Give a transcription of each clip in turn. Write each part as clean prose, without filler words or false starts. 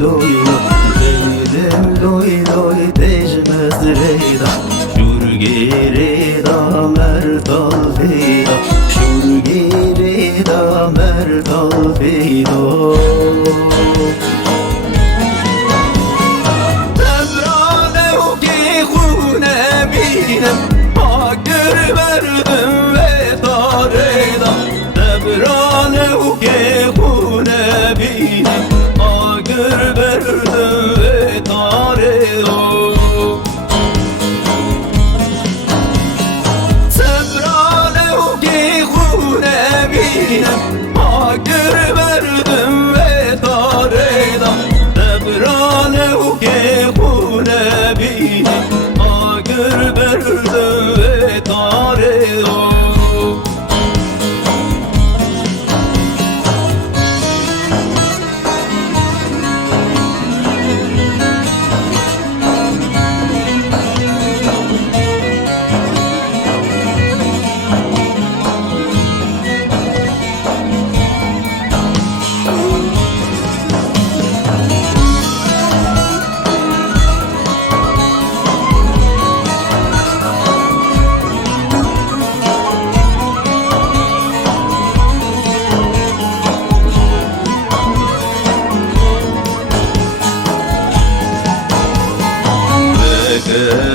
loy Leylim loy loy tecmez reyda Şurgirida mertal fida Şurgirida mertal fida Tebrane o ki khune binem Hakkır verdim ve tareda Tebrane o ki khune binem Hakkır verdim ve tareda Tebrane o ki khune binem Hakkır verdim ve tareda Tebrane o ki khune binem Hakkır verdim ve tareda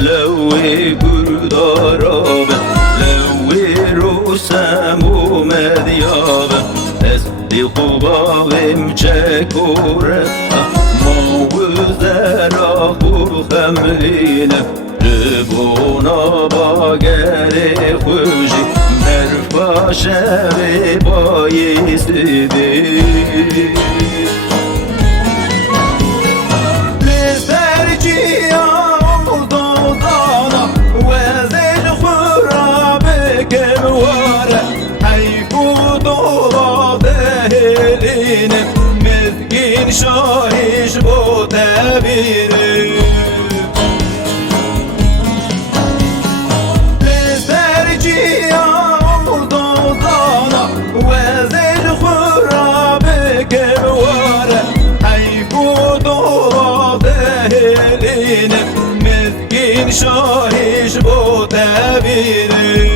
لوي كردارابه لوي روسم و مدیابه تصدیق و باغم چکوره ما و زراخ و خملینه ربونا باگر خوشی مرفا شب بایستیدی Mezgin şahiş bu tebiri Lezerciya udodana ve zil khurabe kevare Hayfu dola deheline Mezgin şahiş bu tebiri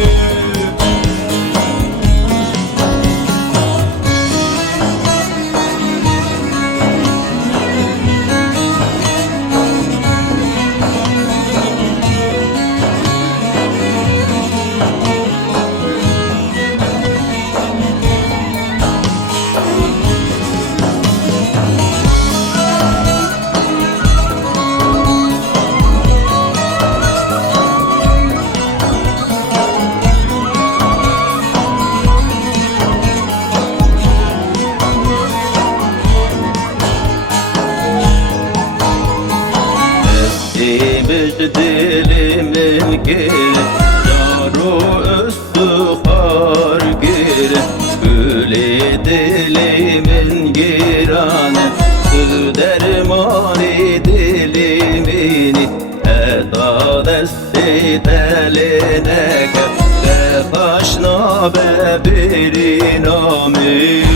Dilimin geri Daru üstühar geri Gülü dilimin girane Sü dermani dilimini Eda desti teline Ve taşna be bir inami